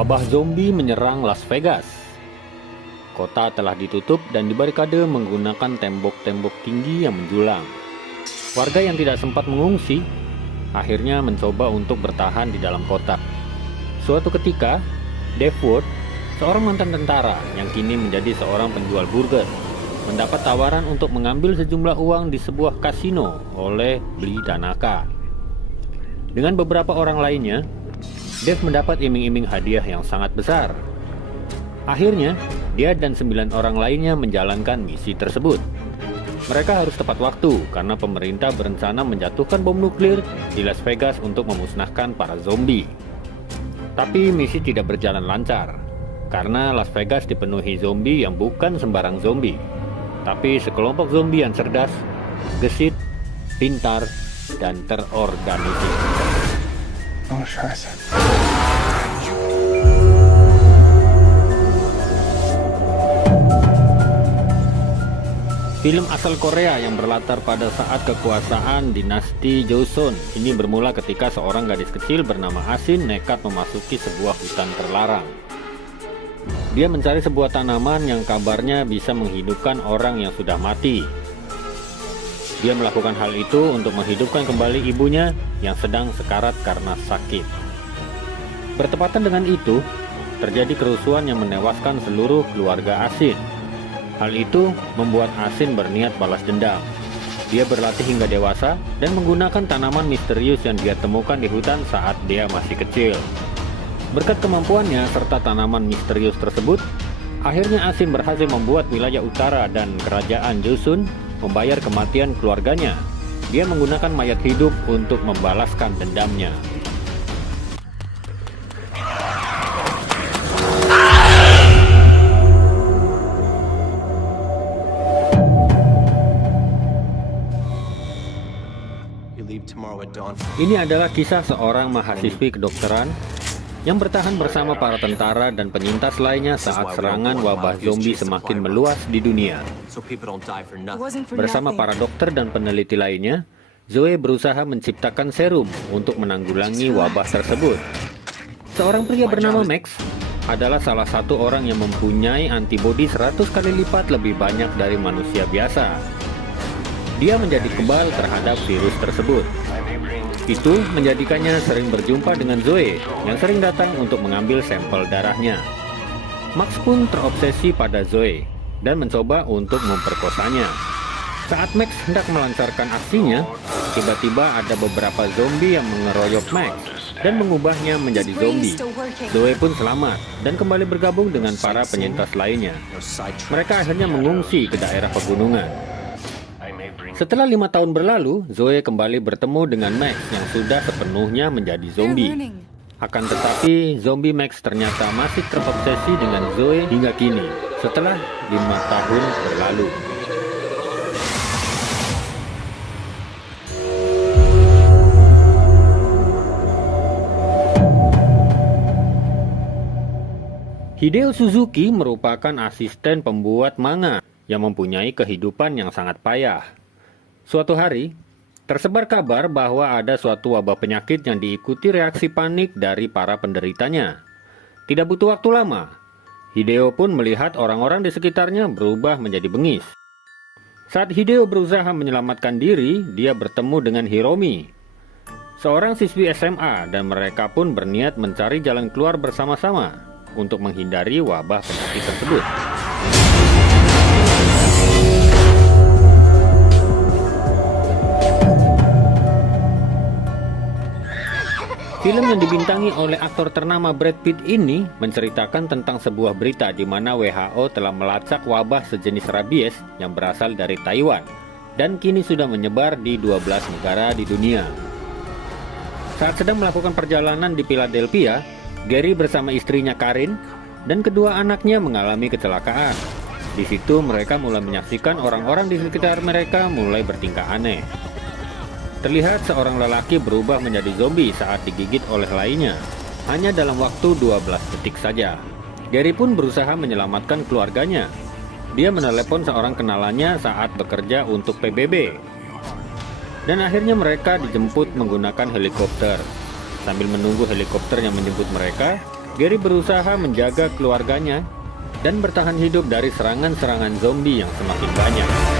Wabah zombie menyerang Las Vegas. Kota telah ditutup dan dibarikade menggunakan tembok-tembok tinggi yang menjulang. Warga yang tidak sempat mengungsi akhirnya mencoba untuk bertahan di dalam kota. Suatu ketika, Dave Wood, seorang mantan tentara yang kini menjadi seorang penjual burger, mendapat tawaran untuk mengambil sejumlah uang di sebuah kasino oleh Bli Danaka. Dengan beberapa orang lainnya, Dave mendapat iming-iming hadiah yang sangat besar. Akhirnya, dia dan 9 orang lainnya menjalankan misi tersebut. Mereka harus tepat waktu karena pemerintah berencana menjatuhkan bom nuklir di Las Vegas untuk memusnahkan para zombie. Tapi misi tidak berjalan lancar karena Las Vegas dipenuhi zombie yang bukan sembarang zombie, tapi sekelompok zombie yang cerdas, gesit, pintar, dan terorganisir. Oh, scheiße. Film asal Korea yang berlatar pada saat kekuasaan dinasti Joseon ini bermula ketika seorang gadis kecil bernama Asin nekat memasuki sebuah hutan terlarang. Dia mencari sebuah tanaman yang kabarnya bisa menghidupkan orang yang sudah mati. Dia melakukan hal itu untuk menghidupkan kembali ibunya yang sedang sekarat karena sakit. Bertepatan dengan itu, terjadi kerusuhan yang menewaskan seluruh keluarga Asin. Hal itu membuat Asin berniat balas dendam. Dia berlatih hingga dewasa dan menggunakan tanaman misterius yang dia temukan di hutan saat dia masih kecil. Berkat kemampuannya serta tanaman misterius tersebut, akhirnya Asin berhasil membuat wilayah utara dan kerajaan Joseon membayar kematian keluarganya. Dia menggunakan mayat hidup untuk membalaskan dendamnya. Ini adalah kisah seorang mahasiswi kedokteran yang bertahan bersama para tentara dan penyintas lainnya saat serangan wabah zombie semakin meluas di dunia. Bersama para dokter dan peneliti lainnya, Zoe berusaha menciptakan serum untuk menanggulangi wabah tersebut. Seorang pria bernama Max adalah salah satu orang yang mempunyai antibodi 100 kali lipat lebih banyak dari manusia biasa. Dia menjadi kebal terhadap virus tersebut. Itu menjadikannya sering berjumpa dengan Zoe yang sering datang untuk mengambil sampel darahnya. Max pun terobsesi pada Zoe dan mencoba untuk memperkosanya. Saat Max hendak melancarkan aksinya, tiba-tiba ada beberapa zombie yang mengeroyok Max dan mengubahnya menjadi zombie. Zoe pun selamat dan kembali bergabung dengan para penyintas lainnya. Mereka akhirnya mengungsi ke daerah pegunungan. Setelah 5 tahun berlalu, Zoe kembali bertemu dengan Max yang sudah sepenuhnya menjadi zombie. Akan tetapi, zombie Max ternyata masih terobsesi dengan Zoe hingga kini, setelah 5 tahun berlalu. Hideo Suzuki merupakan asisten pembuat manga yang mempunyai kehidupan yang sangat payah. Suatu hari, tersebar kabar bahwa ada suatu wabah penyakit yang diikuti reaksi panik dari para penderitanya. Tidak butuh waktu lama, Hideo pun melihat orang-orang di sekitarnya berubah menjadi bengis. Saat Hideo berusaha menyelamatkan diri, dia bertemu dengan Hiromi, seorang siswi SMA, dan mereka pun berniat mencari jalan keluar bersama-sama untuk menghindari wabah penyakit tersebut. Film yang dibintangi oleh aktor ternama Brad Pitt ini menceritakan tentang sebuah berita di mana WHO telah melacak wabah sejenis rabies yang berasal dari Taiwan dan kini sudah menyebar di 12 negara di dunia. Saat sedang melakukan perjalanan di Philadelphia, Gary bersama istrinya Karin dan kedua anaknya mengalami kecelakaan. Di situ mereka mulai menyaksikan orang-orang di sekitar mereka mulai bertingkah aneh. Terlihat seorang lelaki berubah menjadi zombie saat digigit oleh lainnya, hanya dalam waktu 12 detik saja. Gary pun berusaha menyelamatkan keluarganya. Dia menelepon seorang kenalannya saat bekerja untuk PBB. Dan akhirnya mereka dijemput menggunakan helikopter. Sambil menunggu helikopter yang menjemput mereka, Gary berusaha menjaga keluarganya dan bertahan hidup dari serangan-serangan zombie yang semakin banyak.